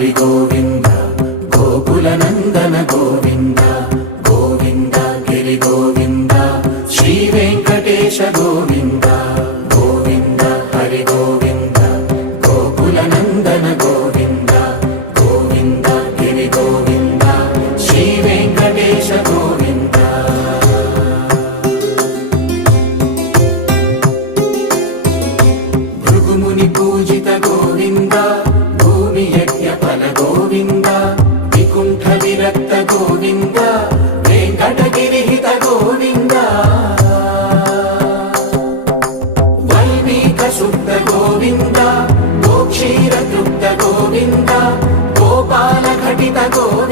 హరి గోవింద గోకుల నందన గోవింద గోవింద గిరి గోవింద శ్రీ వెంకటేశ గోవింద గోవింద హరి గోవింద గోకుల నందన గోవింద గోవింద గిరి గోవింద శ్రీ వెంకటేశ గోవింద భృగుముని పూజిత గోవింద భూమి యజ్ఞ ఫల గోవింద వికుంఠ విరక్త గోవింద వెంకటగిరిహిత గోవింద వైదిక శుద్ధ గోవింద గోక్షీర తృప్త గోవింద గోపాల ఘటిత గోవింద